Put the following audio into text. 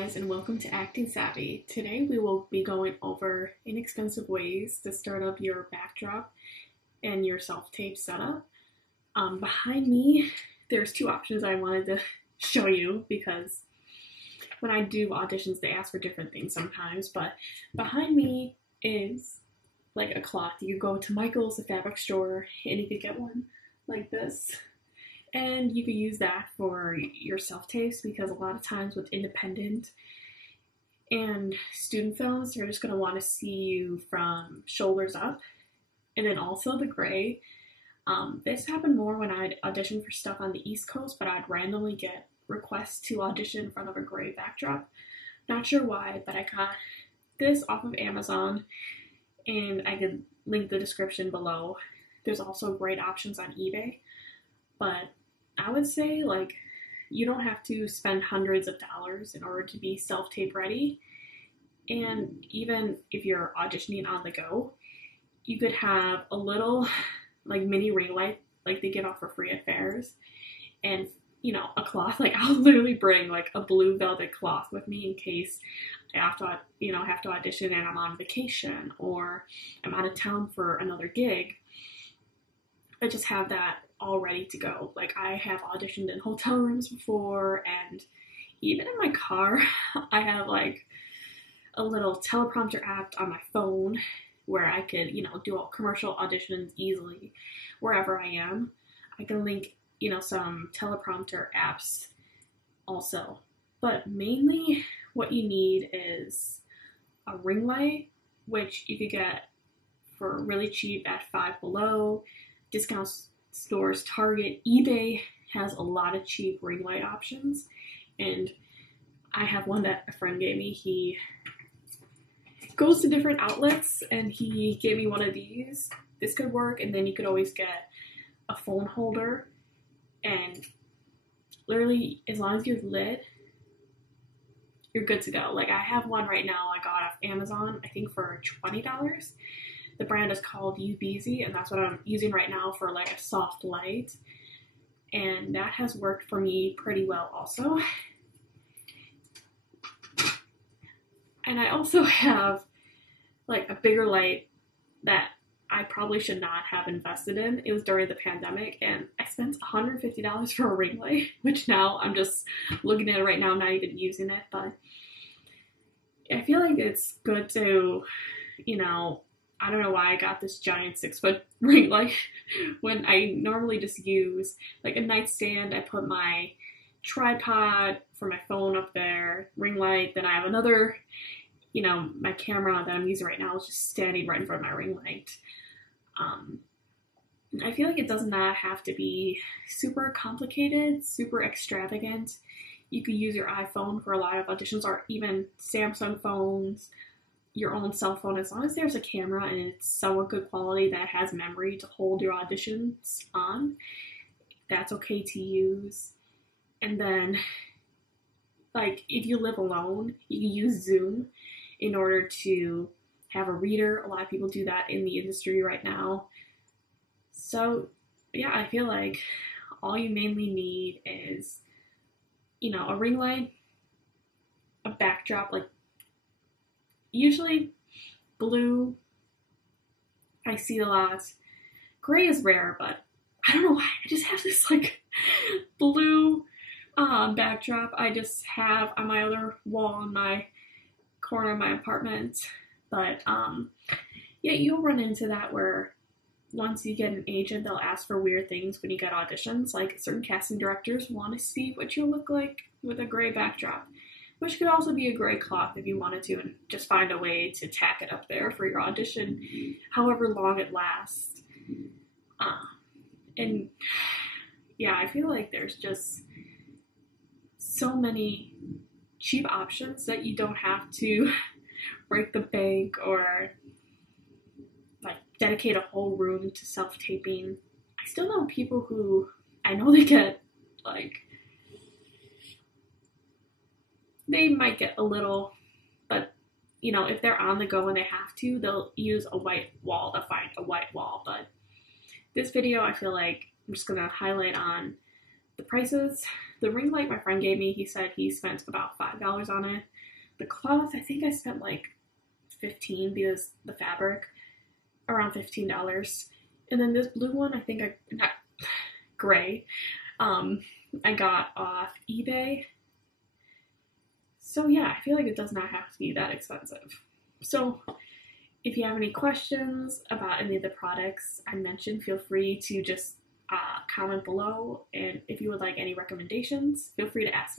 guys, and welcome to Acting Savvy. Today we will be going over inexpensive ways to start up your backdrop and your self-tape setup. Behind me, there's two options I wanted to show you because when I do auditions, they ask for different things sometimes, but behind me is like a cloth. You go to Michael's, the fabric store, and you could get one like this. And you could use that for your self-tapes because a lot of times with independent and student films, they're just going to want to see you from shoulders up. And then also the gray. This happened more when I'd audition for stuff on the East Coast, but I'd randomly get requests to audition in front of a gray backdrop. Not sure why, but I got this off of Amazon, and I could link the description below. There's also great options on eBay, but I would say, like, you don't have to spend hundreds of dollars in order to be self-tape ready. And even if you're auditioning on the go, you could have a little, like, mini ring light, like they give out for free at fairs, and, you know, a cloth. Like, I'll literally bring, like, a blue velvet cloth with me in case I have to audition and I'm on vacation or I'm out of town for another gig. I just have that all ready to go. Like, I have auditioned in hotel rooms before, and even in my car, I have like a little teleprompter app on my phone where I could, do all commercial auditions easily wherever I am. I can link, some teleprompter apps also. But mainly what you need is a ring light, which you could get for really cheap at Five Below, discount stores, Target, eBay has a lot of cheap ring light options, and I have one that a friend gave me. He goes to different outlets and he gave me one of these. This could work, and then you could always get a phone holder, and literally as long as you're lit, you're good to go. Like, I have one right now I got off Amazon, I think for $20. The brand is called UBZ, and that's what I'm using right now for like a soft light. And that has worked for me pretty well also. And I also have like a bigger light that I probably should not have invested in. It was during the pandemic, and I spent $150 for a ring light, which now I'm just looking at it right now, not even using it. But I feel like it's good to, I don't know why I got this giant 6-foot ring light when I normally just use like a nightstand. I put my tripod for my phone up there, ring light, then I have another, my camera that I'm using right now is just standing right in front of my ring light. I feel like it does not have to be super complicated, super extravagant. You could use your iPhone for a lot of auditions, or even Samsung phones, your own cell phone, as long as there's a camera and it's somewhat good quality that has memory to hold your auditions on, that's okay to use. And then, like, if you live alone, you can use Zoom in order to have a reader. A lot of people do that in the industry right now. So yeah, I feel like all you mainly need is, a ring light, a backdrop, like usually blue, I see a lot. Gray is rare, but I don't know why. I just have this like blue backdrop I just have on my other wall in my corner of my apartment. But yeah, you'll run into that where once you get an agent, they'll ask for weird things when you get auditions. Like, certain casting directors want to see what you look like with a gray backdrop, which could also be a gray cloth if you wanted to, and just find a way to tack it up there for your audition, however long it lasts. And yeah, I feel like there's just so many cheap options that you don't have to break the bank or like dedicate a whole room to self-taping. I still know people who, I know they get like, they might get a little, but if they're on the go and they have to, they'll use a white wall to find a white wall. But this video, I feel like I'm just gonna highlight on the prices The ring light my friend gave me, he said he spent about $5 on it. The cloth, I think I spent like $15 because the fabric, around $15. And then this blue one, I think not gray, I got off eBay. So yeah, I feel like it does not have to be that expensive. So if you have any questions about any of the products I mentioned, feel free to just comment below. And if you would like any recommendations, feel free to ask me.